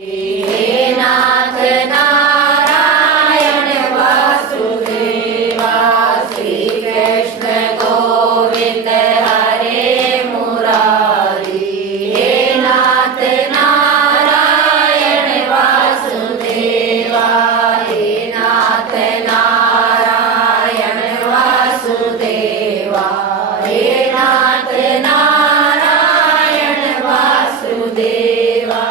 हे नाथ नारायण वासुदेवा, श्री कृष्ण गोविंद हरे मुरारी। हे नाथ नारायण वासुदेवा, हे नाथ नारायण वासुदेवा, हे नाथ नारायण वासुदेवा,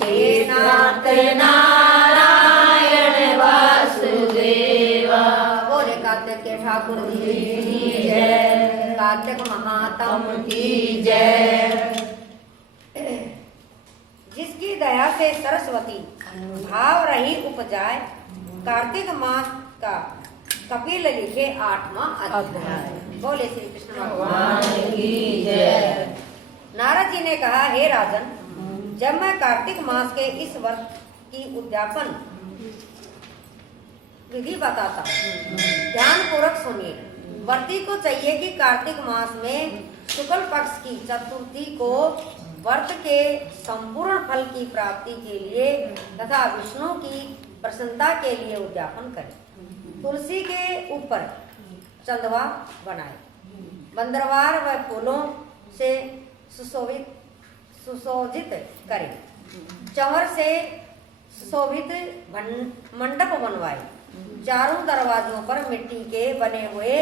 हे नाथ नारायण वासुदेवा। बोले कार्तिक के ठाकुर जी की जय, कार्तिक महात्म की जय। जिसकी दया से सरस्वती भाव रही उपजाए, कार्तिक मास का कपिल लिखे 8वां अध्याय। बोले श्री कृष्ण भगवान की जय। नारद जी ने कहा, हे राजन, जब मैं कार्तिक मास के इस व्रत की उद्यापन विधि बताता हूँ, ध्यान पूर्वक सुनिए। व्रती को चाहिए कि कार्तिक मास में शुक्ल पक्ष की चतुर्थी को व्रत के संपूर्ण फल की प्राप्ति के लिए तथा विष्णु की प्रसन्नता के लिए उद्यापन करे। तुलसी के ऊपर चंदवा बनाए, बंदरवार व फूलों से सुशोभित करे, चंवर से सुशोभित मंडप बनवाए, चारों दरवाजों पर मिट्टी के बने हुए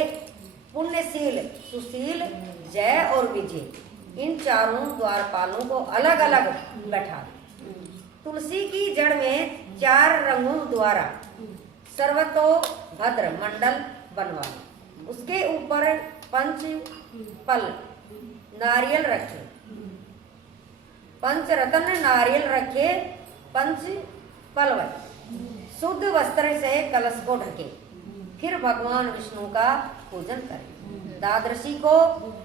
पुण्यशील, सुशील, जय और विजय इन चारों द्वारपालों को अलग अलग बैठा। तुलसी की जड़ में 4 रंगों द्वारा सर्वतोभद्र मंडल बनवाए, उसके ऊपर 5 पल नारियल रखे, 5 रत्न नारियल रखे, 5 पलव शुद्ध वस्त्र से कलश को ढके, फिर भगवान विष्णु का पूजन करें। द्वादशी को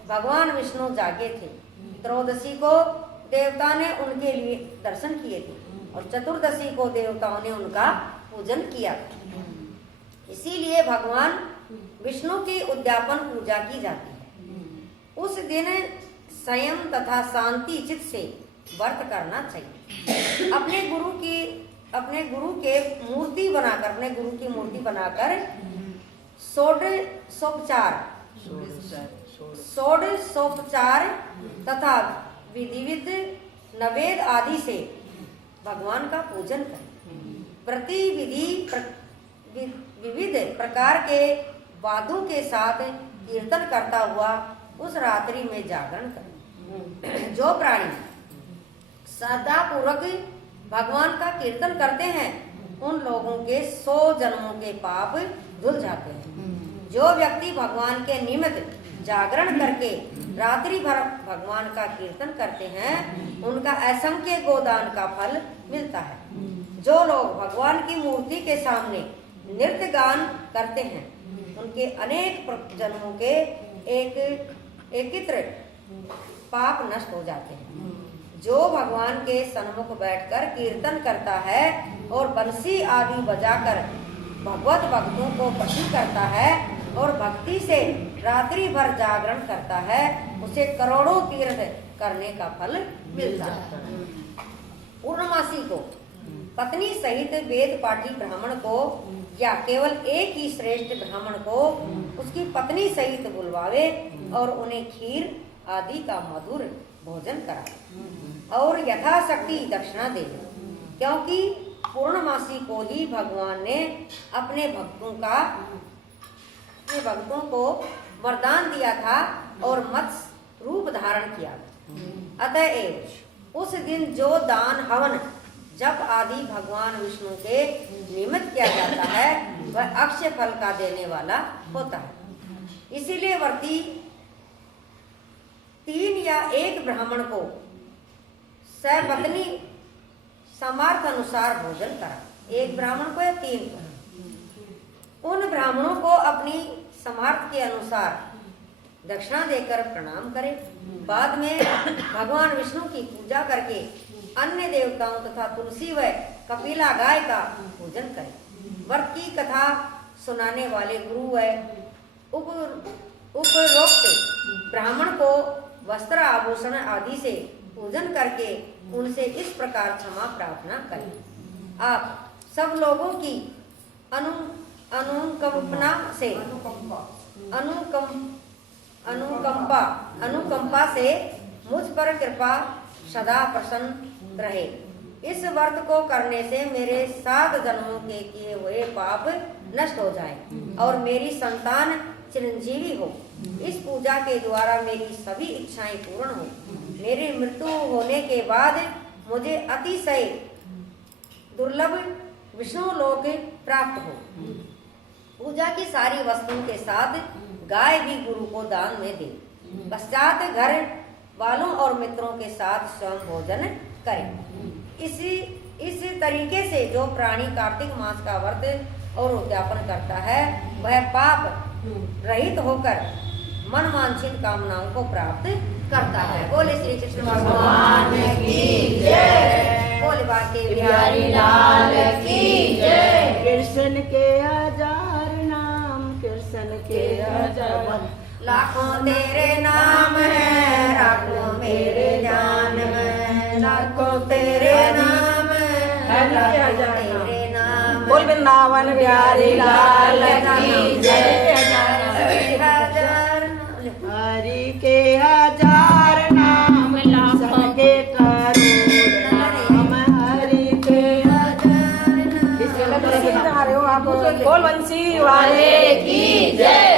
भगवान विष्णु जागे थे, त्रयोदशी को देवता ने उनके लिए दर्शन किए थे और चतुर्दशी को देवताओं ने उनका पूजन किया। इसीलिए भगवान विष्णु की उद्यापन पूजा की जाती है। उस दिन संयम तथा शांति चित्त से व्रत करना चाहिए। अपने गुरु की मूर्ति बनाकर षोडशोपचार तथा विधिविध नवेद आदि से भगवान का पूजन करें। विविध प्रकार के वादों के साथ कीर्तन करता हुआ उस रात्रि में जागरण करें। जो प्राणी श्रद्धा पूर्वक भगवान का कीर्तन करते हैं, उन लोगों के 100 जन्मों के पाप धुल जाते हैं। जो व्यक्ति भगवान के निमित्त जागरण करके रात्रि भर भगवान का कीर्तन करते हैं, उनका असंख्य गोदान का फल मिलता है। जो लोग भगवान की मूर्ति के सामने नृत्य गान करते हैं, उनके अनेक जन्मों के एकत्र पाप नष्ट हो जाते हैं। जो भगवान के सन्मुख बैठकर कीर्तन करता है और बंसी आदि बजाकर भगवत भक्तों को प्रसन्न करता है और भक्ति से रात्रि भर जागरण करता है, उसे करोड़ों तीर्थ करने का फल मिलता है। पूर्णमासी को पत्नी सहित वेद पाठी ब्राह्मण को या केवल एक ही श्रेष्ठ ब्राह्मण को उसकी पत्नी सहित बुलवावे और उन्हें खीर आदि का मधुर भोजन कराए और यथाशक्ति दक्षिणा दे, क्योंकि पूर्णमासी को ही भगवान ने अपने भक्तों को वरदान दिया था और मत्स्य रूप धारण किया। अतएव उस दिन जो दान हवन जप आदि भगवान विष्णु के निमित्त किया जाता है, वह अक्षय फल का देने वाला होता है। इसीलिए व्रती 3 या 1 ब्राह्मण को सपत्नी सामर्थ्य अनुसार भोजन करा, 1 ब्राह्मण को या 3 को। उन ब्राह्मणों को अपनी सामर्थ्य के अनुसार दक्षिणा देकर प्रणाम करें। बाद में भगवान विष्णु की पूजा करके अन्य देवताओं तथा तुलसी व कपिला गाय का पूजन करें। व्रत की कथा सुनाने वाले गुरु व उपरोक्त ब्राह्मण को वस्त्र आभूषण आदि से पूजन करके उनसे इस प्रकार क्षमा प्रार्थना करें। आप सब लोगों की अनुकंपा से मुझ पर कृपा सदा प्रसन्न रहे। इस व्रत को करने से मेरे 7 जन्मों के किए हुए पाप नष्ट हो जाए और मेरी संतान चिरंजीवी हो। इस पूजा के द्वारा मेरी सभी इच्छाएं पूर्ण हो। मेरी मृत्यु होने के बाद मुझे अतिशय दुर्लभ विष्णु लोक प्राप्त हो। पूजा की सारी वस्तुओं के साथ गाय भी गुरु को दान में दे। पश्चात घर वालों और मित्रों के साथ स्वयं भोजन करें। इस तरीके से जो प्राणी कार्तिक मास का व्रत और उद्यापन करता है वह पाप रहित होकर मन वांछित कामनाओं को प्राप्त करता है। बोले श्री कृष्ण भगवान की जय। बोले बाके बिहारी लाल की जय। कृष्ण के 1000 नाम, कृष्ण के 1000 लाखों तेरे नाम है, लाखों मेरे जान में। लाखों तेरे नाम है, लाखों तेरे नाम। बोल वृंदावन बिहारी लाल की जय। हरि के 1000 नाम, लाखों के करोड़ नाम। हरि के 1000 नाम। बोल बंसी वाले की जय।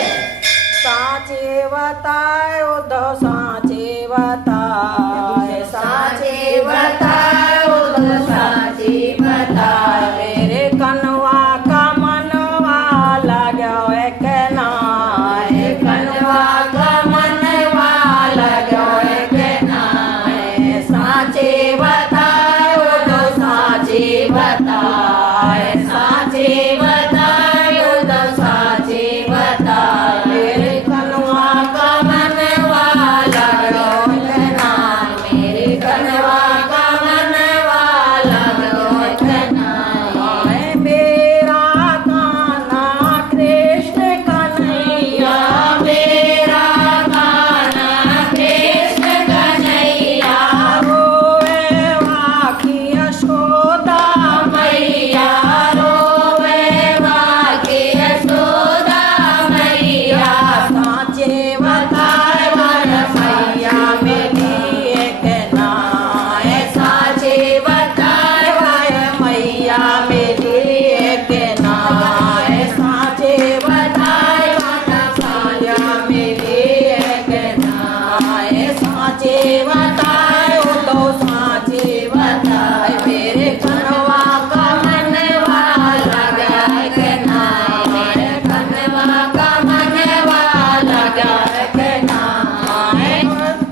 साचे बताए उद्धव, साचे बताए, साचे बताए उद्धव, साचे बताए। मेरे कनवा का मनवा लगो एक नाय। कनवा का मनवा लगो एक नाय। साचे बताए उद्धव, साचे बताए। साचे बताए उद्धव, साचे बताए। मेरे कनवा का मनवा लगो एक नाय। मेरे कनवा का मनवा लगो एक नाय। मेरा कान्हा कृष्ण कन्हैया, मेरा कान्हा कृष्ण कन्हैया। रोए वाकी यशोदा मैया रोवे वाके यशोदा मैया। साचे बताए मैया मेरी एक नाय। साचे बताए मैया मेरी एक नाय। साचे बताए मैया मेरी एक नाय। साचे बताए उद्धव, साचे बताए। मेरे कनवा का मनवा लगा एक नाय। मेरे कनवा का मनवा लगा एक नाय।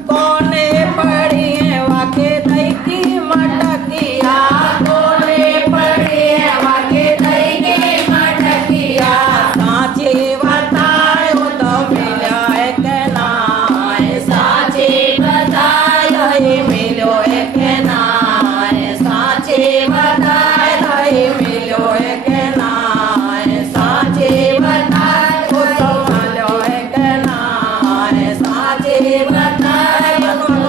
कोने पड़ी है वाके दई की मटकिया। कोने पड़ी है वाके दई के मटकिया। साचे बताए उद्धव मिलो एक नाय। साचे बताए दही मिलो एक नाय। साचे बताए दही मिलो एक नाय। साचे बताए उद्धव मिलो एक नाय। साचे बताए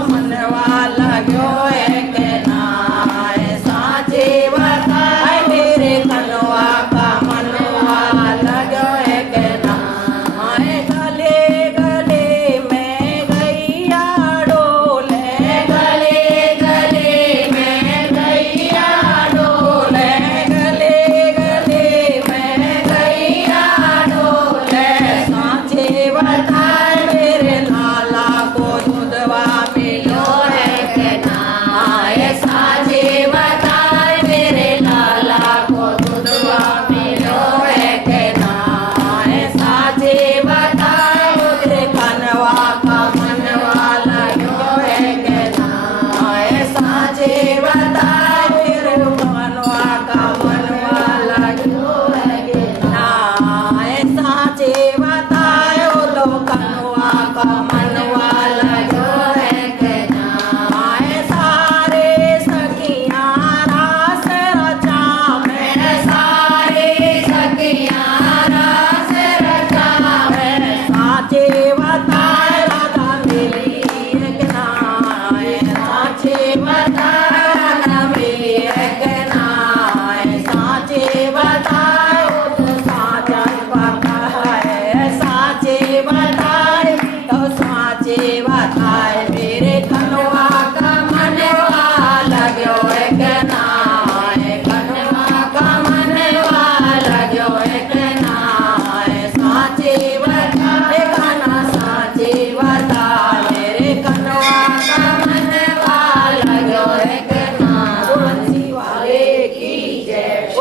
मनवा लगो एक नाय। साचे बताए मेरे कनवा का मनवा लगो एक नाय। गले गले में गैया डोले, गले गले में गैया डोले।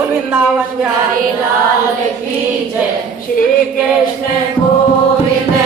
बोल वृंदावन बिहारी लाल की जय। श्री कृष्ण गोविंद